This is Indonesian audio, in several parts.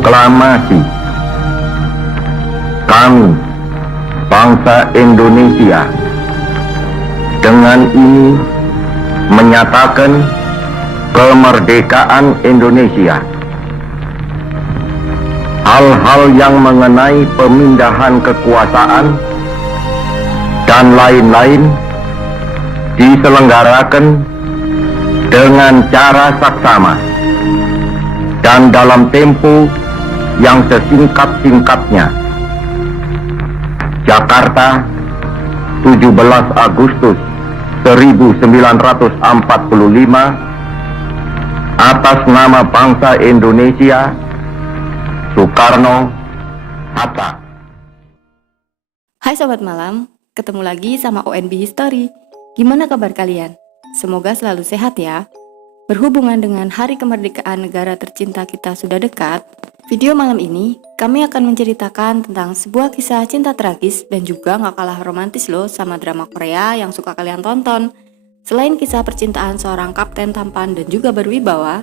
Proklamasi. Kami, bangsa Indonesia, dengan ini menyatakan kemerdekaan Indonesia. Hal-hal yang mengenai pemindahan kekuasaan dan lain-lain diselenggarakan dengan cara saksama dan dalam tempo yang sesingkat-singkatnya. Jakarta, 17 Agustus 1945, atas nama bangsa Indonesia, Soekarno Hatta. Hai Sobat Malam, ketemu lagi sama ONB History. Gimana kabar kalian? Semoga selalu sehat ya. Berhubungan dengan Hari Kemerdekaan Negara tercinta kita sudah dekat, video malam ini kami akan menceritakan tentang sebuah kisah cinta tragis dan juga gak kalah romantis loh sama drama Korea yang suka kalian tonton. Selain kisah percintaan seorang kapten tampan dan juga berwibawa,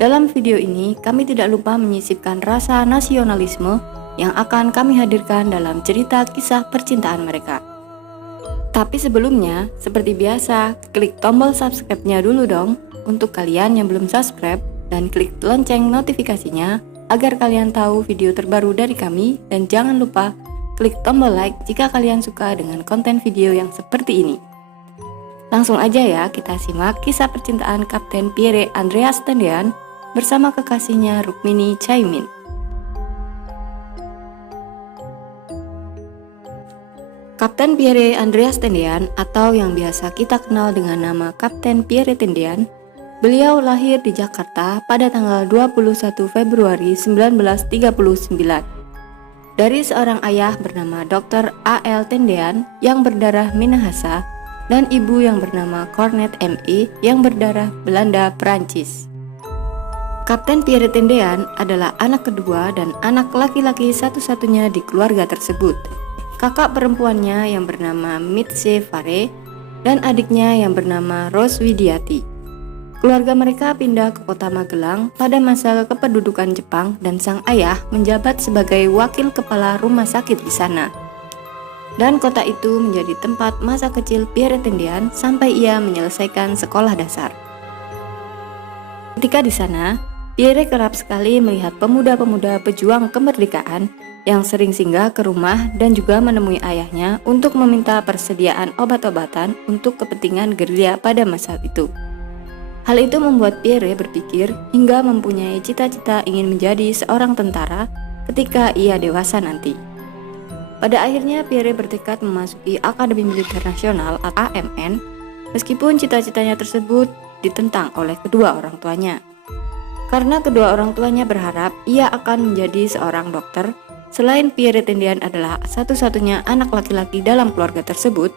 dalam video ini kami tidak lupa menyisipkan rasa nasionalisme yang akan kami hadirkan dalam cerita kisah percintaan mereka. Tapi sebelumnya, seperti biasa, klik tombol subscribe-nya dulu dong untuk kalian yang belum subscribe, dan klik lonceng notifikasinya agar kalian tahu video terbaru dari kami, dan jangan lupa klik tombol like jika kalian suka dengan konten video yang seperti ini. Langsung aja ya kita simak kisah percintaan Kapten Pierre Andreas Tendean bersama kekasihnya Rukmini Chaimin. Kapten Pierre Andreas Tendean, atau yang biasa kita kenal dengan nama Kapten Pierre Tendean, beliau lahir di Jakarta pada tanggal 21 Februari 1939 dari seorang ayah bernama Dr. A.L. Tendean yang berdarah Minahasa dan ibu yang bernama Cornet M.E. yang berdarah Belanda Perancis. Kapten Pierre Tendean adalah anak kedua dan anak laki-laki satu-satunya di keluarga tersebut. Kakak perempuannya yang bernama Mitse Fare dan adiknya yang bernama Rose Widiati. Keluarga mereka pindah ke kota Magelang pada masa kependudukan Jepang dan sang ayah menjabat sebagai wakil kepala rumah sakit di sana. Dan kota itu menjadi tempat masa kecil Pierre Tendean sampai ia menyelesaikan sekolah dasar. Ketika di sana, Pierre kerap sekali melihat pemuda-pemuda pejuang kemerdekaan yang sering singgah ke rumah dan juga menemui ayahnya untuk meminta persediaan obat-obatan untuk kepentingan gerilya pada masa itu. Hal itu membuat Pierre berpikir hingga mempunyai cita-cita ingin menjadi seorang tentara ketika ia dewasa nanti. Pada akhirnya Pierre bertekad memasuki Akademi Militer Nasional atau AMN, meskipun cita-citanya tersebut ditentang oleh kedua orang tuanya. Karena kedua orang tuanya berharap ia akan menjadi seorang dokter, selain Pierre Tendean adalah satu-satunya anak laki-laki dalam keluarga tersebut,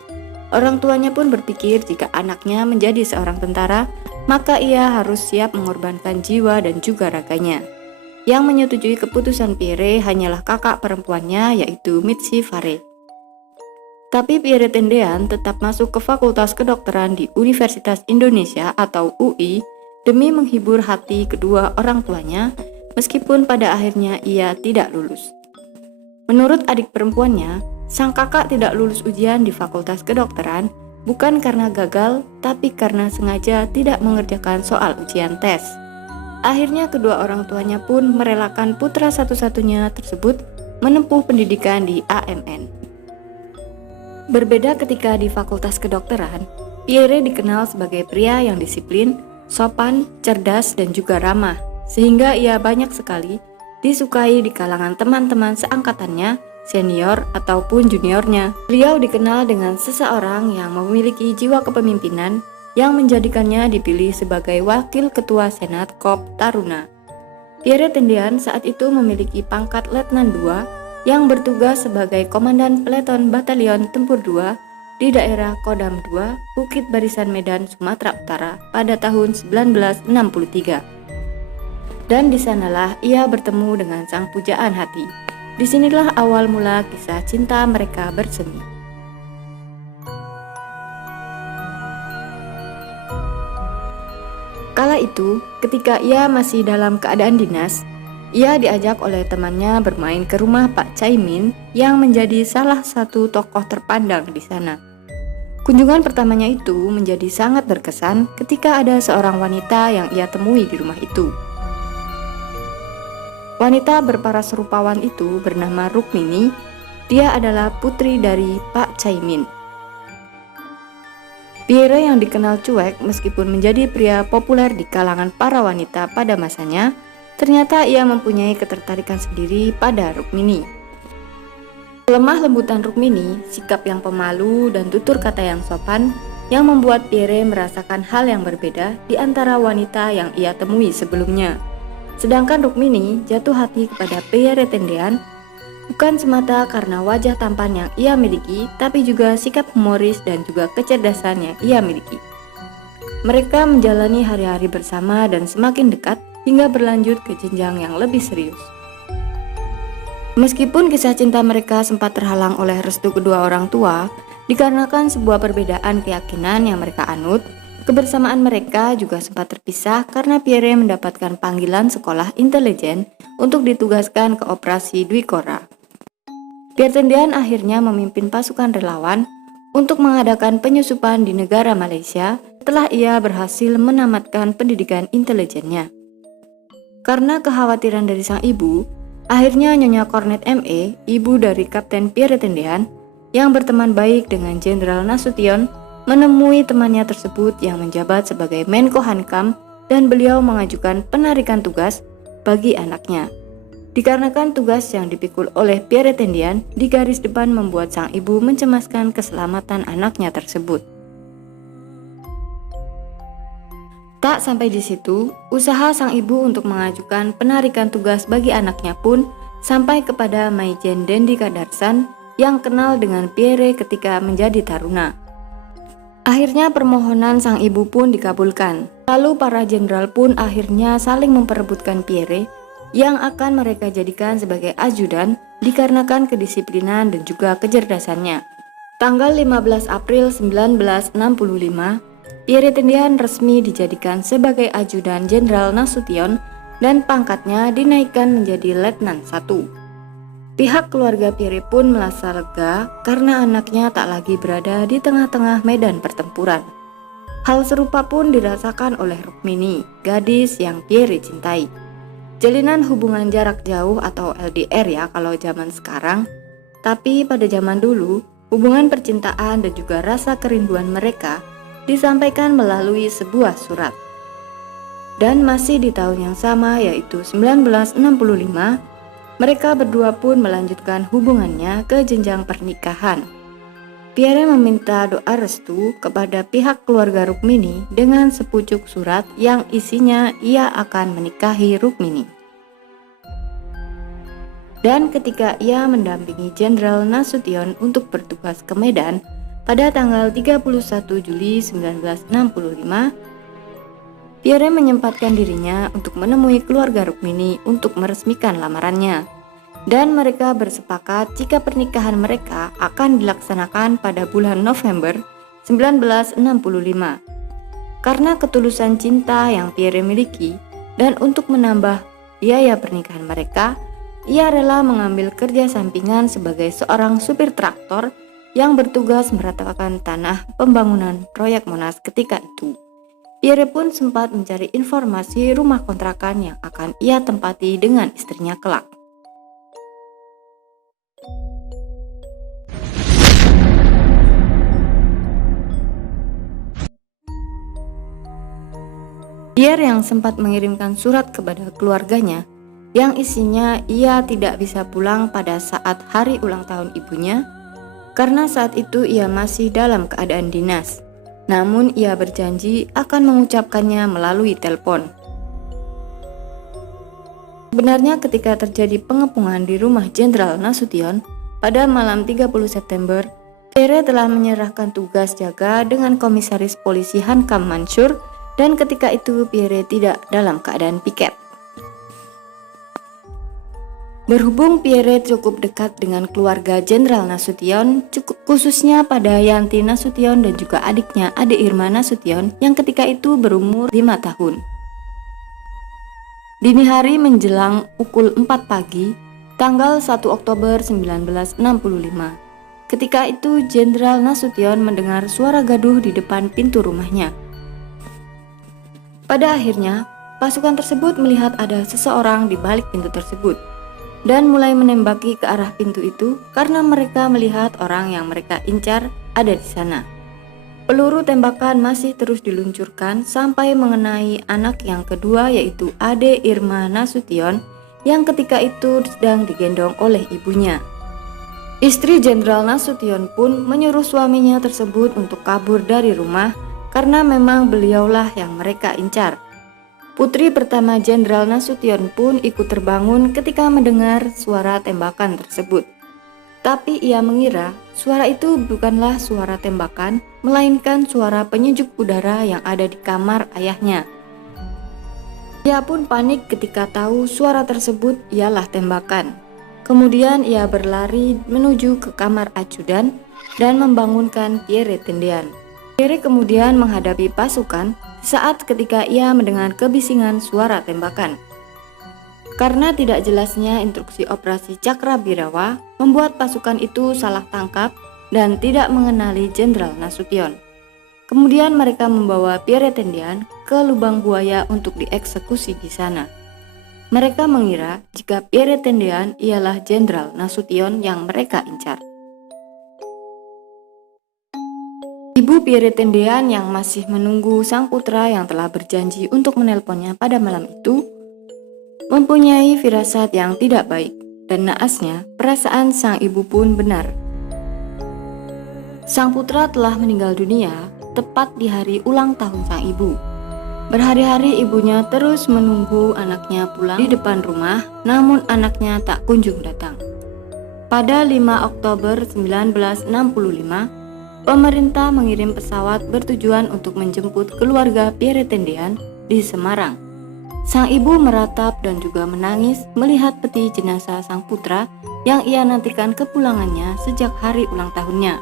orang tuanya pun berpikir jika anaknya menjadi seorang tentara, maka ia harus siap mengorbankan jiwa dan juga raganya. Yang menyetujui keputusan Pierre hanyalah kakak perempuannya, yaitu Mitsi Fare. Tapi Pierre Tendean tetap masuk ke Fakultas Kedokteran di Universitas Indonesia atau UI demi menghibur hati kedua orang tuanya, meskipun pada akhirnya ia tidak lulus. Menurut adik perempuannya, sang kakak tidak lulus ujian di Fakultas Kedokteran bukan karena gagal, tapi karena sengaja tidak mengerjakan soal ujian tes. Akhirnya kedua orang tuanya pun merelakan putra satu-satunya tersebut menempuh pendidikan di AMN. Berbeda ketika di Fakultas Kedokteran, Pierre dikenal sebagai pria yang disiplin, sopan, cerdas, dan juga ramah, sehingga ia banyak sekali disukai di kalangan teman-teman seangkatannya, senior ataupun juniornya. Beliau dikenal dengan seseorang yang memiliki jiwa kepemimpinan yang menjadikannya dipilih sebagai wakil ketua Senat Kop Taruna. Pierre Tendean saat itu memiliki pangkat Letnan II yang bertugas sebagai Komandan Peleton Batalion Tempur II di daerah Kodam II, Bukit Barisan Medan, Sumatera Utara pada tahun 1963. Dan di sanalah ia bertemu dengan sang pujaan hati. Disinilah awal mula kisah cinta mereka bersemi. Kala itu, ketika ia masih dalam keadaan dinas, Ia diajak oleh temannya bermain ke rumah Pak Chaimin yang menjadi salah satu tokoh terpandang di sana. Kunjungan pertamanya itu menjadi sangat berkesan ketika ada seorang wanita yang ia temui di rumah itu. Wanita berparas rupawan itu bernama Rukmini. Dia adalah putri dari Pak Chaimin. Pierre yang dikenal cuek meskipun menjadi pria populer di kalangan para wanita pada masanya, ternyata ia mempunyai ketertarikan sendiri pada Rukmini. Lemah lembutan Rukmini, sikap yang pemalu, dan tutur kata yang sopan yang membuat Pierre merasakan hal yang berbeda di antara wanita yang ia temui sebelumnya. Sedangkan Rukmini jatuh hati kepada Pierre Tendean bukan semata karena wajah tampan yang ia miliki, tapi juga sikap humoris dan juga kecerdasan yang ia miliki. Mereka menjalani hari-hari bersama dan semakin dekat hingga berlanjut ke jenjang yang lebih serius. Meskipun kisah cinta mereka sempat terhalang oleh restu kedua orang tua, dikarenakan sebuah perbedaan keyakinan yang mereka anut, kebersamaan mereka juga sempat terpisah karena Pierre mendapatkan panggilan sekolah intelijen untuk ditugaskan ke operasi Dwi Kora. Pierre Tendean akhirnya memimpin pasukan relawan untuk mengadakan penyusupan di negara Malaysia setelah ia berhasil menamatkan pendidikan intelijennya. Karena kekhawatiran dari sang ibu, akhirnya Nyonya Cornet ME, ibu dari Kapten Pierre Tendean, yang berteman baik dengan Jenderal Nasution, menemui temannya tersebut yang menjabat sebagai Menko Hankam dan beliau mengajukan penarikan tugas bagi anaknya. Dikarenakan tugas yang dipikul oleh Pierre Tendean di garis depan membuat sang ibu mencemaskan keselamatan anaknya tersebut. Tak sampai di situ, usaha sang ibu untuk mengajukan penarikan tugas bagi anaknya pun sampai kepada Maijen Dendi Kadarsan yang kenal dengan Pierre ketika menjadi taruna. Akhirnya permohonan sang ibu pun dikabulkan. Lalu para jenderal pun akhirnya saling memperebutkan Pierre yang akan mereka jadikan sebagai ajudan dikarenakan kedisiplinan dan juga kecerdasannya. Tanggal 15 April 1965, Pierre Tendean resmi dijadikan sebagai ajudan Jenderal Nasution dan pangkatnya dinaikkan menjadi Letnan 1. Pihak keluarga Pierre pun merasa lega karena anaknya tak lagi berada di tengah-tengah medan pertempuran. Hal serupa pun dirasakan oleh Rukmini, gadis yang Pierre cintai. Jalinan hubungan jarak jauh atau LDR ya kalau zaman sekarang, tapi pada zaman dulu, hubungan percintaan dan juga rasa kerinduan mereka disampaikan melalui sebuah surat. Dan masih di tahun yang sama yaitu 1965, mereka berdua pun melanjutkan hubungannya ke jenjang pernikahan. Pierre meminta doa restu kepada pihak keluarga Rukmini dengan sepucuk surat yang isinya ia akan menikahi Rukmini. Dan ketika ia mendampingi Jenderal Nasution untuk bertugas ke Medan pada tanggal 31 Juli 1965, Pierre menyempatkan dirinya untuk menemui keluarga Rukmini untuk meresmikan lamarannya. Dan mereka bersepakat jika pernikahan mereka akan dilaksanakan pada bulan November 1965. Karena ketulusan cinta yang Pierre miliki dan untuk menambah biaya pernikahan mereka, ia rela mengambil kerja sampingan sebagai seorang supir traktor yang bertugas meratakan tanah pembangunan proyek Monas ketika itu. Pierre pun sempat mencari informasi rumah kontrakan yang akan ia tempati dengan istrinya kelak. Pierre yang sempat mengirimkan surat kepada keluarganya yang isinya ia tidak bisa pulang pada saat hari ulang tahun ibunya karena saat itu ia masih dalam keadaan dinas. Namun ia berjanji akan mengucapkannya melalui telepon. Sebenarnya ketika terjadi pengepungan di rumah Jenderal Nasution pada malam 30 September, Pierre telah menyerahkan tugas jaga dengan komisaris polisi Hankam Mansur dan ketika itu Pierre tidak dalam keadaan piket. Berhubung Pierre cukup dekat dengan keluarga Jenderal Nasution, khususnya pada Yanti Nasution dan juga adiknya Ade Irma Nasution yang ketika itu berumur 5 tahun. Dini hari menjelang pukul 4 pagi, tanggal 1 Oktober 1965. Ketika itu Jenderal Nasution mendengar suara gaduh di depan pintu rumahnya. Pada akhirnya, pasukan tersebut melihat ada seseorang di balik pintu tersebut dan mulai menembaki ke arah pintu itu karena mereka melihat orang yang mereka incar ada di sana. Peluru tembakan masih terus diluncurkan sampai mengenai anak yang kedua, yaitu Ade Irma Nasution yang ketika itu sedang digendong oleh ibunya. Istri Jenderal Nasution pun menyuruh suaminya tersebut untuk kabur dari rumah karena memang beliaulah yang mereka incar. Putri pertama Jenderal Nasution pun ikut terbangun ketika mendengar suara tembakan tersebut. Tapi ia mengira suara itu bukanlah suara tembakan, melainkan suara penyejuk udara yang ada di kamar ayahnya. Ia pun panik ketika tahu suara tersebut ialah tembakan. Kemudian ia berlari menuju ke kamar ajudan dan membangunkan Pierre Tendean. Pierre kemudian menghadapi pasukan saat ketika ia mendengar kebisingan suara tembakan. Karena tidak jelasnya instruksi operasi Cakrabirawa membuat pasukan itu salah tangkap dan tidak mengenali Jenderal Nasution. Kemudian mereka membawa Pierre Tendean ke lubang buaya untuk dieksekusi di sana. Mereka mengira jika Pierre Tendean ialah Jenderal Nasution yang mereka incar. Ibu Pierre Tendean yang masih menunggu sang putra yang telah berjanji untuk menelponnya pada malam itu mempunyai firasat yang tidak baik, dan naasnya perasaan sang ibu pun benar. Sang putra telah meninggal dunia tepat di hari ulang tahun sang ibu. Berhari-hari ibunya terus menunggu anaknya pulang di depan rumah, namun anaknya tak kunjung datang. Pada 5 Oktober 1965, pemerintah mengirim pesawat bertujuan untuk menjemput keluarga Pierre Tendean di Semarang. Sang ibu meratap dan juga menangis melihat peti jenazah sang putra yang ia nantikan kepulangannya sejak hari ulang tahunnya.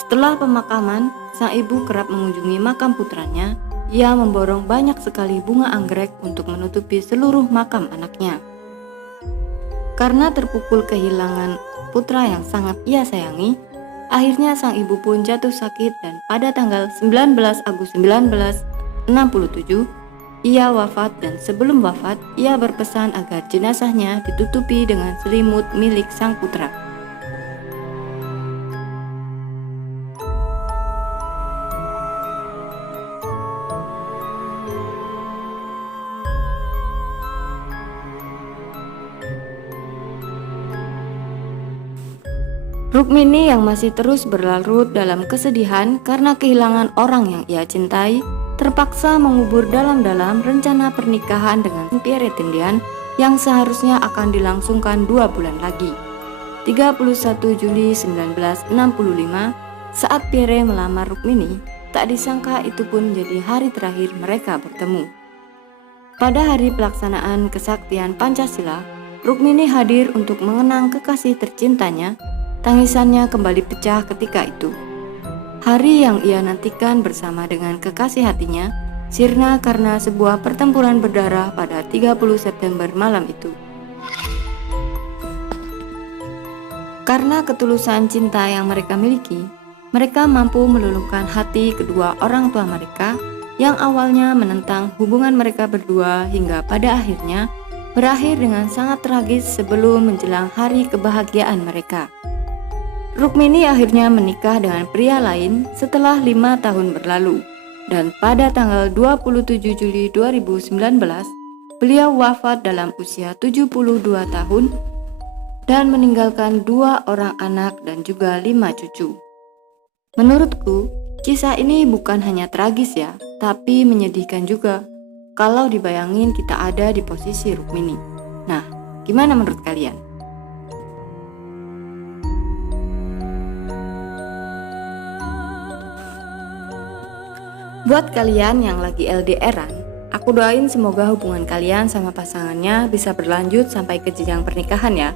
Setelah pemakaman, sang ibu kerap mengunjungi makam putranya. Ia memborong banyak sekali bunga anggrek untuk menutupi seluruh makam anaknya. Karena terpukul kehilangan putra yang sangat ia sayangi, akhirnya sang ibu pun jatuh sakit dan pada tanggal 19 Agustus 1967 ia wafat, dan sebelum wafat ia berpesan agar jenazahnya ditutupi dengan selimut milik sang putra. Rukmini yang masih terus berlarut dalam kesedihan karena kehilangan orang yang ia cintai, terpaksa mengubur dalam-dalam rencana pernikahan dengan Pierre Tendean yang seharusnya akan dilangsungkan 2 bulan lagi. 31 Juli 1965, saat Pierre melamar Rukmini, tak disangka itu pun menjadi hari terakhir mereka bertemu. Pada hari pelaksanaan kesaktian Pancasila, Rukmini hadir untuk mengenang kekasih tercintanya. Tangisannya kembali pecah ketika itu. Hari yang ia nantikan bersama dengan kekasih hatinya sirna karena sebuah pertempuran berdarah pada 30 September malam itu. Karena ketulusan cinta yang mereka miliki, mereka mampu meluluhkan hati kedua orang tua mereka yang awalnya menentang hubungan mereka berdua hingga pada akhirnya berakhir dengan sangat tragis sebelum menjelang hari kebahagiaan mereka. Rukmini akhirnya menikah dengan pria lain setelah 5 tahun berlalu, dan pada tanggal 27 Juli 2019, beliau wafat dalam usia 72 tahun dan meninggalkan 2 orang anak dan juga 5 cucu. Menurutku, kisah ini bukan hanya tragis ya, tapi menyedihkan juga kalau dibayangin kita ada di posisi Rukmini. Nah, gimana menurut kalian? Buat kalian yang lagi LDR-an, aku doain semoga hubungan kalian sama pasangannya bisa berlanjut sampai ke jenjang pernikahan ya.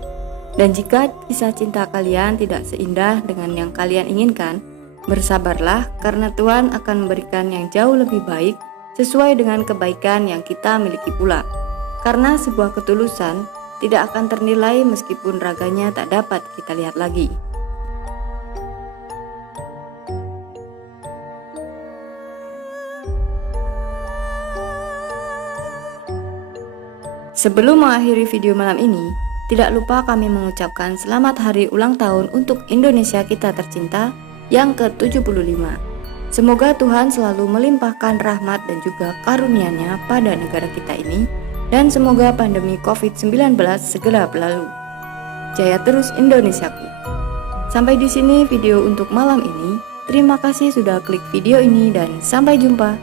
Dan jika kisah cinta kalian tidak seindah dengan yang kalian inginkan, bersabarlah karena Tuhan akan memberikan yang jauh lebih baik sesuai dengan kebaikan yang kita miliki pula. Karena sebuah ketulusan tidak akan ternilai meskipun raganya tak dapat kita lihat lagi. Sebelum mengakhiri video malam ini, tidak lupa kami mengucapkan selamat hari ulang tahun untuk Indonesia kita tercinta yang ke-75. Semoga Tuhan selalu melimpahkan rahmat dan juga karunia-Nya pada negara kita ini, dan semoga pandemi COVID-19 segera berlalu. Jaya terus Indonesiaku. Sampai di sini video untuk malam ini. Terima kasih sudah klik video ini dan sampai jumpa.